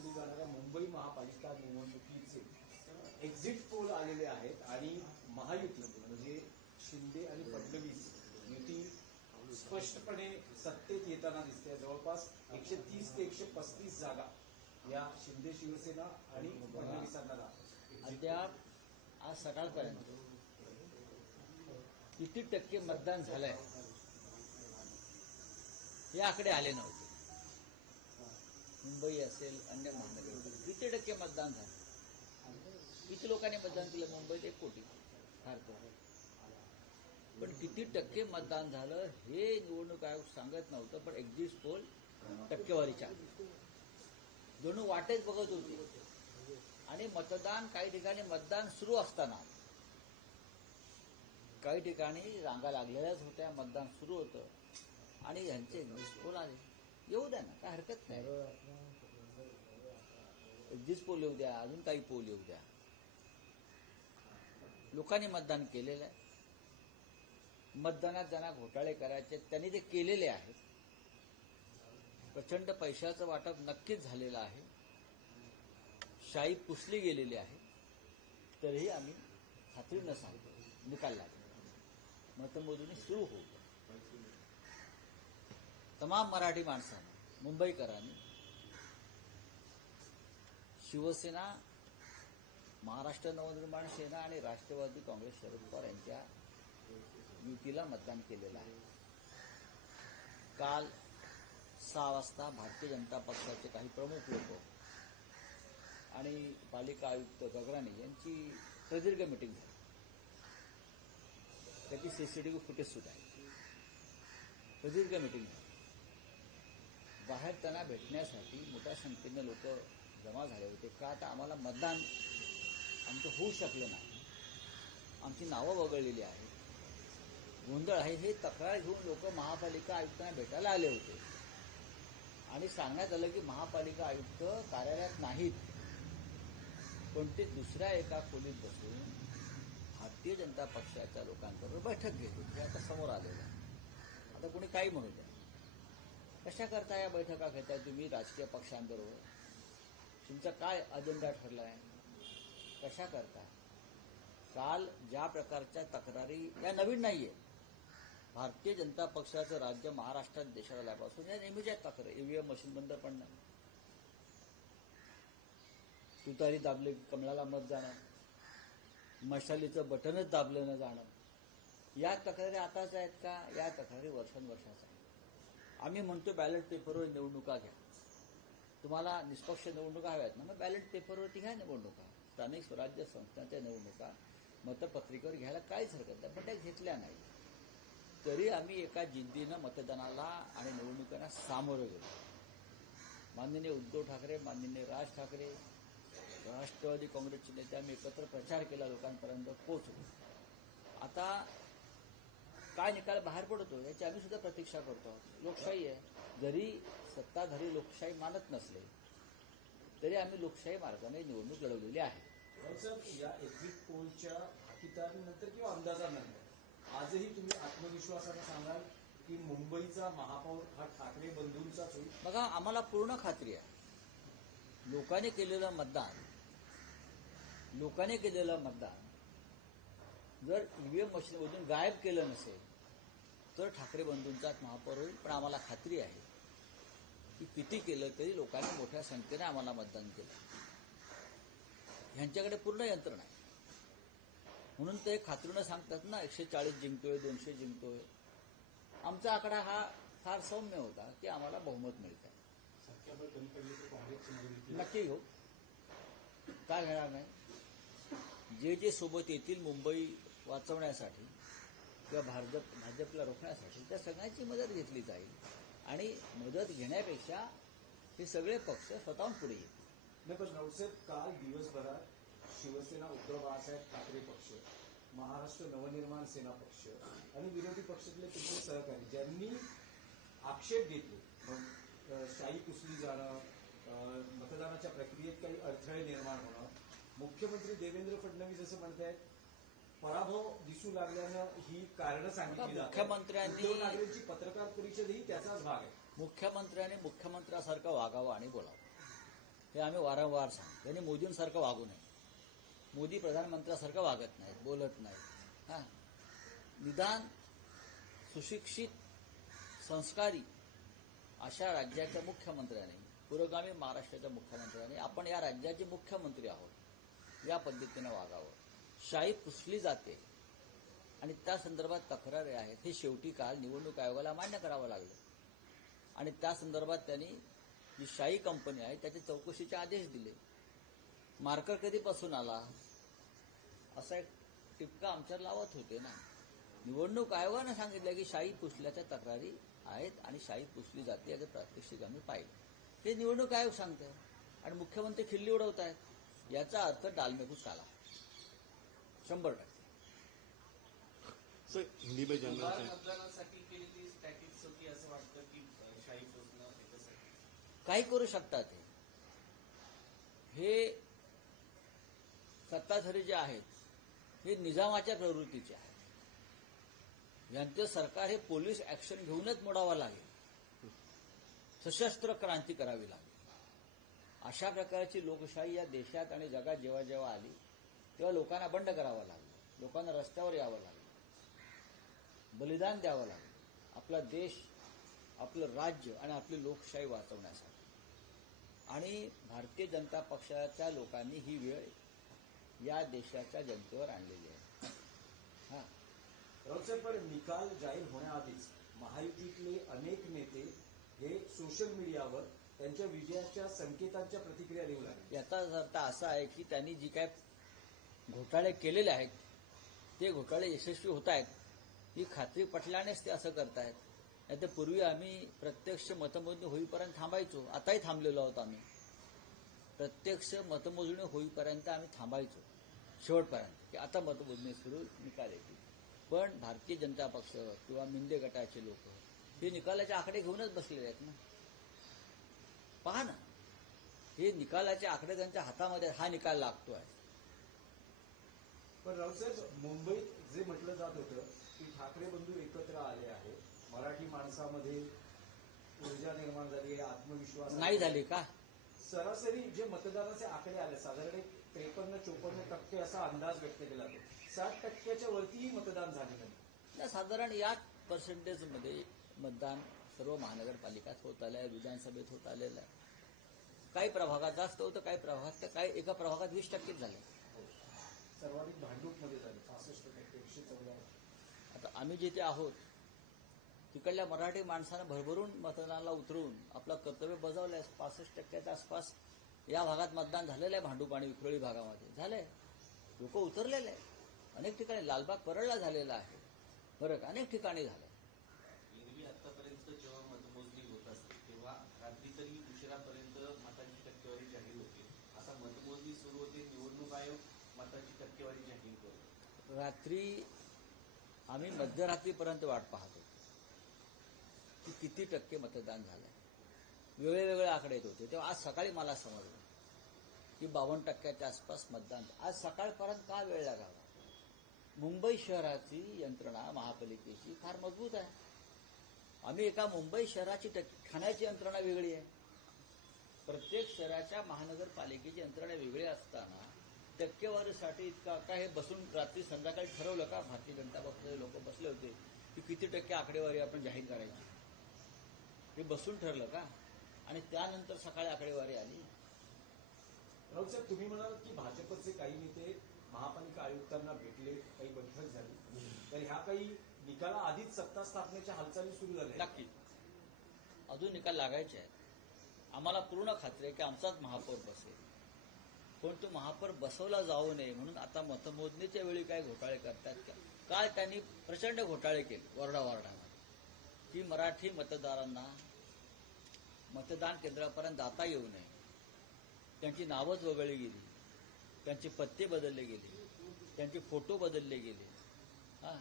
मानली जाणाऱ्या मुंबई महापालिका निवडणुकीचे एक्झिट पोल आलेले आहेत आणि महायुती म्हणजे शिंदे आणि फडणवीस युती स्पष्टपणे सत्तेत येताना दिसते. जवळपास 130 ते 135 जागा या शिंदे शिवसेना आणि फडणवीसांना. अद्याप आज सकाळपर्यंत किती टक्के मतदान झालंय हे आकडे आले नव्हते. मुंबई असेल अन्य महानगरपालिका किती टक्के मतदान झालं, किती लोकांनी मतदान केलं मुंबईत 1 कोटी फार कमी. पण किती टक्के मतदान झालं हे निवडणूक आयोग सांगत नव्हतं. पण एक्झिट पोल टक्केवारीच्या जणू वाटेच बघत होती. आणि मतदान काही ठिकाणी मतदान सुरू असताना काही ठिकाणी रांगा लागलेल्याच होत्या. मतदान सुरू होतं आणि ह्यांचे एक्झिट पोल आले. येऊ द्या ना, काय हरकत नाही. एक्झिट पोल येऊ द्या, अजून काही पोल येऊ द्या. लोकांनी मतदान केलेलं आहे. मतदानात ज्यांना घोटाळे करायचे त्यांनी ते केलेले आहेत. प्रचंड पैशाचं वाटप नक्कीच झालेलं आहे. शाई पुसली गेलेली आहे. तरीही आम्ही खात्रीनं सांगतो निकाल लागला, मतमोजणी सुरू होऊ. तमाम मराठी माणसांनी, मुंबईकरांनी शिवसेना, महाराष्ट्र नवनिर्माण सेना आणि राष्ट्रवादी काँग्रेस शरद पवार यांच्या युतीला मतदान केलेलं आहे. काल 6 वाजता भारतीय जनता पक्षाचे काही प्रमुख लोक आणि पालिका आयुक्त गगराणी यांची प्रदीर्घ मिटिंग झाली. त्याची सीसीटीव्ही फुटेज सुद्धा आहे. प्रदीर्घ मिटिंग झाली. बाहेर त्यांना भेटण्यासाठी मोठ्या संख्येने लोक जमा झाले होते. का तर आम्हाला मतदान आमचं होऊ शकलं नाही, आमची नावं वगळलेली आहेत, गोंधळ आहे, हे तक्रार घेऊन लोक महापालिका आयुक्तांना भेटायला आले होते. आणि सांगण्यात आलं की महापालिका आयुक्त कार्यालयात नाहीत, पण ते दुसऱ्या एका खोलीत बसून भारतीय जनता पक्षाच्या लोकांबरोबर बैठक घेत होते. हे आता समोर आलेलं आहे. आता कोणी काही म्हणू द्या, कशा करता या बैठका घेताय तुम्ही राजकीय पक्षांबरोबर? तुमचा काय अजेंडा ठरला आहे? कशा करता? काल ज्या प्रकारच्या तक्रारी या नवीन नाहीये. भारतीय जनता पक्षाचं राज्य महाराष्ट्रात देशात आल्यापासून या नेहमीच्या तक्रारी. ईव्हीएम मशीन बंद पडणं, तुतारी दाबले कमळाला मत जाणं, मशालीचं बटनच दाबलं न जाणं, या तक्रारी आताच आहेत का? या तक्रारी वर्षानुवर्षाच्या आहेत. आम्ही म्हणतो बॅलेट पेपरवर निवडणुका घ्या. तुम्हाला निष्पक्ष निवडणुका हव्यात ना, मग बॅलेट पेपरवरती घ्या निवडणुका. स्थानिक स्वराज्य संस्थांच्या निवडणुका मतपत्रिकेवर घ्यायला काहीच हरकत नाही. पण त्या घेतल्या नाही. तरी आम्ही एका जिद्दीनं मतदानाला आणि निवडणुकांना सामोरं गेलो. माननीय उद्धव ठाकरे, माननीय राज ठाकरे, राष्ट्रवादी काँग्रेसचे नेते आम्ही एकत्र प्रचार केला, लोकांपर्यंत पोहोचलो. आता काय निकाल बाहेर पडतो याची आम्ही सुद्धा प्रतीक्षा करतो. लोकशाही आहे. जरी सत्ताधारी लोकशाही मानत नसले तरी आम्ही लोकशाही मार्गाने निवडणूक लढवलेली आहे. या एक्झिट पोलच्या हाकीतानंतर किंवा अंदाजानंतर आजही तुम्ही आत्मविश्वासाने सांगाल की मुंबईचा महापौर हा ठाकरे बंधूंचाच होईल? बघा, आम्हाला पूर्ण खात्री आहे. लोकांनी केलेलं मतदान जर ईव्हीएम मशीनमधून गायब केलं नसेल तर ठाकरे बंधूंचाच महापौर होईल. पण आम्हाला खात्री आहे की किती केलं तरी लोकांनी मोठ्या संख्येने आम्हाला मतदान केलं. ह्यांच्याकडे पूर्ण यंत्रणा आहे. म्हणून ते खात्रीनं सांगतात ना, 140 जिंकतोय, 200 जिंकतोय. आमचा आकडा हा फार सौम्य होता की आम्हाला बहुमत मिळत आहे. नक्की घेऊ, काय घेणार नाही. जे सोबत येतील मुंबई वाचवण्यासाठी किंवा भाजपला रोखण्यासाठी त्या सगळ्यांची मदत घेतली जाईल. आणि मदत घेण्यापेक्षा हे सगळे पक्ष स्वतःहून पुढे येतील. नाही, पण राऊतसाहेब, काल दिवसभरात शिवसेना, उद्धव बाळासाहेब ठाकरे पक्ष, महाराष्ट्र नवनिर्माण सेना पक्ष आणि विरोधी पक्षातले तुमचे सहकारी ज्यांनी आक्षेप घेतले, शाई पुसली जाणं, मतदानाच्या प्रक्रियेत काही अडथळे निर्माण होणं, मुख्यमंत्री देवेंद्र फडणवीस असं म्हणतायत पराभव दिसू लागल्यानं ही कारणं सांगितली जातात. मुख्यमंत्र्यांनी उद्धव ठाकरेंची पत्रकार परिषदही त्याचाच भाग आहे. मुख्यमंत्र्यांनी मुख्यमंत्र्यासारखं वागावं आणि बोलावं. हे आम्ही वारंवार सांगतो. त्यांनी मोदींसारखं वागू नये. मोदी प्रधानमंत्र्यासारखं वागत नाहीत, बोलत नाहीत. हां, निदान सुशिक्षित, संस्कारी अशा राज्याच्या मुख्यमंत्र्याने, पुरोगामी महाराष्ट्राच्या मुख्यमंत्र्याने आपण या राज्याचे मुख्यमंत्री आहोत या पद्धतीनं वागावं. शाही पुसली जाते आणि त्या संदर्भात तक्रारी आहेत, हे शेवटी काल निवडणूक आयोगाला मान्य करावं लागलं. आणि त्या संदर्भात त्यांनी जी शाही कंपनी आहे त्याचे चौकशीचे आदेश दिले. मार्कर कधीपासून आला असा एक टिपका आमच्यावर लावत होते ना. निवडणूक आयोगानं सांगितलं की शाही पुसल्याच्या तक्रारी आहेत आणि शाही पुसली जाते, याचं प्रात्यक्षिक आम्ही पाहिलं. हे निवडणूक आयोग सांगतोय आणि मुख्यमंत्री खिल्ली उडवत आहेत. याचा अर्थ डालमेघूस काला 100%. सर, हिंदी में जानना दुबार चाहें मतदानासाठी केलेली टॅक्टिक्स होती असं वाटतं की शाही पोचणं याच्यासाठी काही करू शकतात हे सत्ताधारी जे आहेत हे निजामाच्या प्रवृत्तीचे आहेत. यांचं सरकार हे पोलीस ऍक्शन घेऊनच मोडावं लागेल, सशस्त्र क्रांती करावी लागेल. अशा प्रकारची लोकशाही या देशात आणि जगात जेव्हा जेव्हा आली तेव्हा लोकांना बंड करावं लागलं, लोकांना रस्त्यावर यावं लागलं, बलिदान द्यावं लागलं आपला देश, आपलं राज्य आणि आपली लोकशाही वाचवण्यासाठी. आणि भारतीय जनता पक्षाच्या लोकांनी ही वेळ या देशाच्या जनतेवर आणलेली आहे. हा, राऊतसाहेब, पण निकाल जाहीर होण्याआधीच महायुतीतले अनेक नेते हे सोशल मीडियावर त्यांच्या विजयाच्या संकेतांच्या प्रतिक्रिया देऊ लागले. याचा अर्थ असा आहे की त्यांनी जी काय घोटाळे केलेले आहेत ते घोटाळे यशस्वी होत आहेत ही खात्री पटल्यानेच ते असं करतायत. नाही तर पूर्वी आम्ही प्रत्यक्ष मतमोजणी होईपर्यंत थांबायचो, आताही थांबलेलो आहोत आम्ही. प्रत्यक्ष मतमोजणी होईपर्यंत आम्ही थांबायचो शेवटपर्यंत, की आता मतमोजणी सुरू, निकाल येतील. पण भारतीय जनता पक्ष किंवा मिंदे गटाचे लोक हे निकालाचे आकडे घेऊनच बसलेले आहेत ना. पहा ना, हे निकालाचे आकडे त्यांच्या हातामध्ये, हा निकाल लागतो आहे. पण राऊतसाहेब, मुंबईत जे म्हटलं जात होतं की ठाकरे बंधू एकत्र आले आहे, मराठी माणसामध्ये ऊर्जा निर्माण झाली आहे, आत्मविश्वास नाही झाली का? सरासरी जे मतदानाचे आकडे आले साधारण 53-54% असा अंदाज व्यक्त केला जातो. 60% वरतीही मतदान झालेलं नाही. साधारण याच पर्सेंटेजमध्ये मतदान सर्व महानगरपालिकात होत आलं आहे, विधानसभेत होत आलेलं आहे. काही प्रभागात जास्त होतं, काही प्रभागात, काही एका प्रभागात 20% झालं. सर्वाधिक भांडूपमध्ये झाले 65%, 114. आता आम्ही जिथे आहोत तिकडल्या मराठी माणसानं भरभरून मतदानाला उतरून आपलं कर्तव्य बजावलं आहे. 65%च्या आसपास या भागात मतदान झालेलं आहे. भांडूप आणि विक्रोळी भागामध्ये झालंय, लोक उतरलेले आहे. अनेक ठिकाणी लालबाग परळला झालेला आहे, बरं का, अनेक ठिकाणी झालं. एरवी आतापर्यंत जेव्हा मतमोजणी होत असते तेव्हा रात्री तरी उशिरापर्यंत मतांची टक्केवारी जाहीर होते. आता मतमोजणी सुरू होते, निवडणूक आयोग मतांची टक्केवारी जाहीर करतो. रात्री आम्ही मध्यरात्रीपर्यंत वाट पाहतो की किती टक्के मतदान झालंय. वेगळे आकडे येत होते. तेव्हा आज सकाळी मला समजलं की 52% आसपास मतदान. आज सकाळपर्यंत का वेळ लागावा? मुंबई शहराची यंत्रणा महापालिकेची फार मजबूत आहे. आम्ही एका मुंबई शहराची ठाण्याची यंत्रणा वेगळी आहे. प्रत्येक शहराच्या महानगरपालिकेची यंत्रणा वेगळी असताना टक्केवारीसाठी इतका का हे बसून रात्री संध्याकाळी ठरवलं का? भारतीय जनता पक्षाचे लोक बसले होते की किती टक्के आकडेवारी आपण जाहीर करायची, हे बसून ठरलं का? आणि त्यानंतर सकाळी आकडेवारी आली. राऊतसाहेब, तुम्ही म्हणाल की भाजपचे काही नेते महापालिका आयुक्तांना भेटले, काही बैठक झाली, तर ह्या काही निकाला आधीच सत्ता स्थापनेच्या हालचाली सुरू झाल्या. नक्की अजून निकाल लागायचे आहेत. आम्हाला पूर्ण खात्री आहे की आमचाच महापौर बसेल. पण तो महापौर बसवला जाऊ नये म्हणून आता मतमोजणीच्या वेळी काय घोटाळे करतात का? काल त्यांनी प्रचंड घोटाळे केले वॉर्डामध्ये की मराठी मतदारांना मतदान केंद्रापर्यंत जाता येऊ नये. त्यांची नावच वगळली गेली, त्यांचे पत्ते बदलले गेले, त्यांचे फोटो बदलले गेले. हा,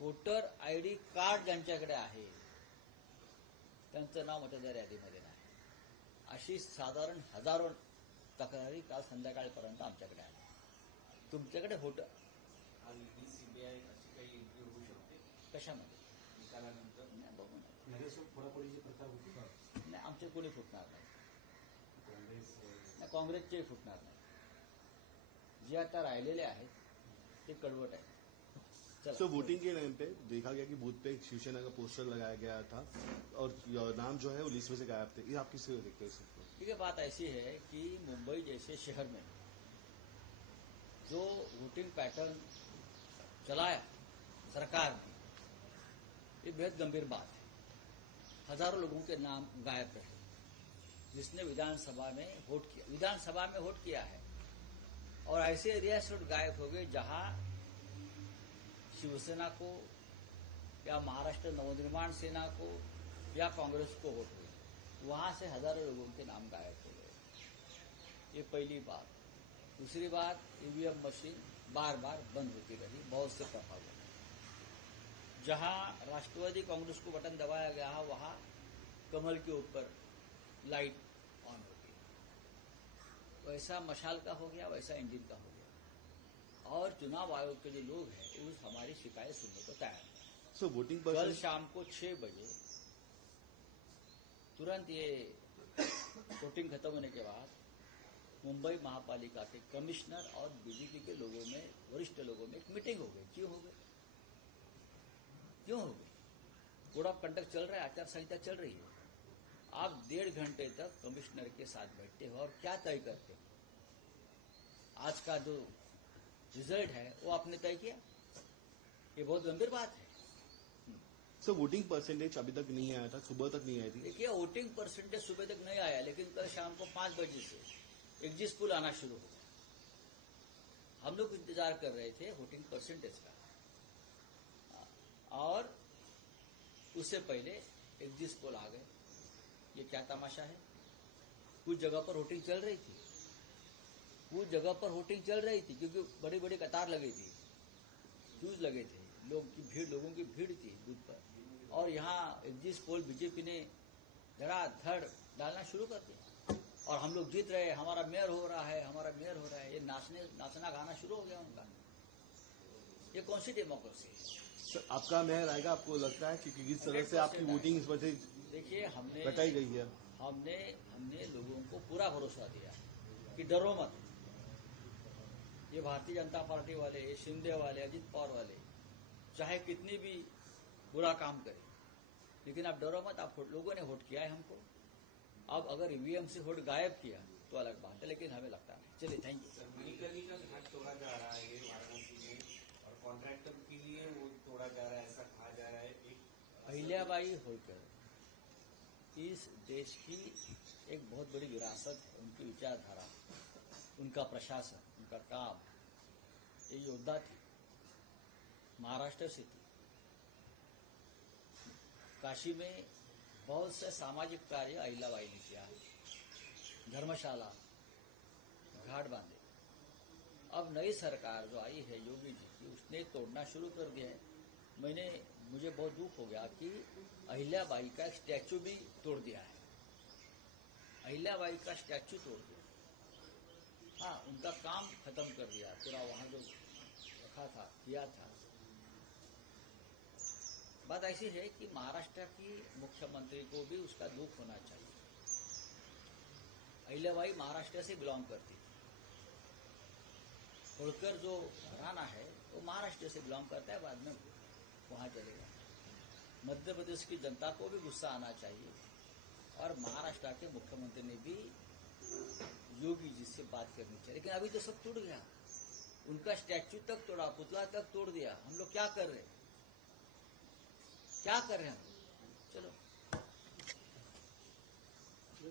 वोटर आयडी कार्ड ज्यांच्याकडे आहे त्यांचं नाव मतदार यादीमध्ये नाही. अशी साधारण हजारो तक्रारी काल संध्याकाळपर्यंत आमच्याकडे आल्या. तुमच्याकडे होतं आणि सीबीआय अशी काही एंट्री होऊ शकते कशामध्ये? निकालानंतर. नाही, बघू ना. नगरसेवक फोडाफोडीची प्रकार होती का? नाही, आमचे कोणी फुटणार नाही. काँग्रेसचे फुटणार नाही. जे आता राहिलेले आहेत ते कडवट आहे. चला. सो वोटिंग के टाइम पे देखा गया कि बूथ पे एक शिवसेना का पोस्टर लगाया गया था और नाम जो है वो लिस्ट में से गायब थे. ये आप किससे देखते हैं इसको? देखिए, बात ऐसी है कि मुंबई जैसे शहर में जो वोटिंग पैटर्न चलाया सरकार ने, ये बेहद गंभीर बात है. हजारों लोगों के नाम गायब रहे जिसने विधानसभा में वोट किया है, और ऐसे एरिया से गायब हो गए जहां शिवसेना को या महाराष्ट्र नवनिर्माण सेना को या कांग्रेस को वोट हुए. वहां से हजारों लोगों के नाम गायब हो गए. ये पहली बात. दूसरी बात, ईवीएम मशीन बार बार बंद होती रही बहुत से प्रभावों में. जहां राष्ट्रवादी कांग्रेस को बटन दबाया गया वहां कमल के ऊपर लाइट ऑन होती है. वैसा मशाल का हो गया, वैसा इंजन का हो गया. और चुनाव आयोग के जो लोग हैं वो हमारी शिकायत सुनने को तैयार है. सो वोटिंग कल पर्सन शाम को 6 बजे तुरंत ये वोटिंग खत्म होने के बाद मुंबई महापालिका के कमिश्नर और बीजेपी के लोगों में, वरिष्ठ लोगों में एक मीटिंग हो गई. क्यों हो गई? कोड ऑफ कंडक्ट चल रहा है, आचार संहिता चल रही है. आप 1.5 घंटे तक कमिश्नर के साथ बैठते हो और क्या तय करते हो? आज का जो रिजल्ट है वो आपने तय किया. ये बहुत गंभीर बात है. सो वोटिंग परसेंटेज अभी तक नहीं आया था, सुबह तक नहीं आई थी. देखिए, वोटिंग परसेंटेज सुबह तक नहीं आया, लेकिन कल शाम को 5 बजे से एग्जिट पोल आना शुरू हो गया. हम लोग इंतजार कर रहे थे वोटिंग परसेंटेज का, और उससे पहले एग्जिट पोल आ गए. ये क्या तमाशा है? कुछ जगह पर वोटिंग चल रही थी, क्योंकि बड़ी बड़ी कतार लगी थी, क्यूज लगे थे, लोगों की भीड़ थी बूथ पर. और यहाँ एग्जिट पोल बीजेपी ने धड़ाधड़ डालना शुरू कर दिया, और हम लोग जीत रहे हैं, हमारा मेयर हो रहा है. ये नाचना गाना शुरू हो गया उनका. ये कौन सी डेमोक्रेसी है? सर, आपका मेयर आएगा, आपको लगता है कि किस तरह से आपकी वोटिंग इस वजह देखिए, हमने बताई गई है? हमने लोगों को पूरा भरोसा दिया कि डरो मत. ये भारतीय जनता पार्टी वाले, शिंदे वाले, अजित पवार वाले चाहे कितनी भी बुरा काम करें, लेकिन आप डरो मत. आप लोगों ने वोट किया है हमको. अब अगर ईवीएम से वोट गायब किया तो अलग बात है, लेकिन हमें लगता नहीं. चलिए, थैंक यू. सर, मिनीकर्णी का घाट तोड़ा जा रहा है ये वाराणसी में, और कॉन्ट्रैक्टर के लिए वो तोड़ा जा रहा है, ऐसा कहा जा रहा है. अहिल्याबाई होलकर इस देश की एक बहुत बड़ी विरासत है. उनकी विचारधारा, उनका प्रशासन, उनका काम. ये योद्धा थी, महाराष्ट्र से थी. काशी में बहुत से सामाजिक कार्य अहिल्याबाई ने किया है. धर्मशाला, घाट बांधे. अब नई सरकार जो आई है योगी जी की, उसने तोड़ना शुरू कर दिया है. मुझे बहुत दुख हो गया कि अहिल्याबाई का एक स्टैचू भी तोड़ दिया है. अहिल्याबाई का स्टैचू तोड़ दिया. हाँ, उनका काम खत्म कर दिया पूरा, वहां जो रखा था, किया था. बात ऐसी है कि महाराष्ट्र की मुख्यमंत्री को भी उसका दुख होना चाहिए. अहिल्याबाई महाराष्ट्र से बिलोंग करती थी. होलकर जो घराना है वो महाराष्ट्र से बिलोंग करता है, बाद में वहां चलेगा. मध्य प्रदेश की जनता को भी गुस्सा आना चाहिए, और महाराष्ट्र के मुख्यमंत्री ने भी योगी जी से बात करनी चाहिए. लेकिन अभी तो सब टूट गया. उनका स्टैच्यू तक तोड़ा, पुतला तक तोड़ दिया. हम लोग क्या कर रहे हैं? चलो.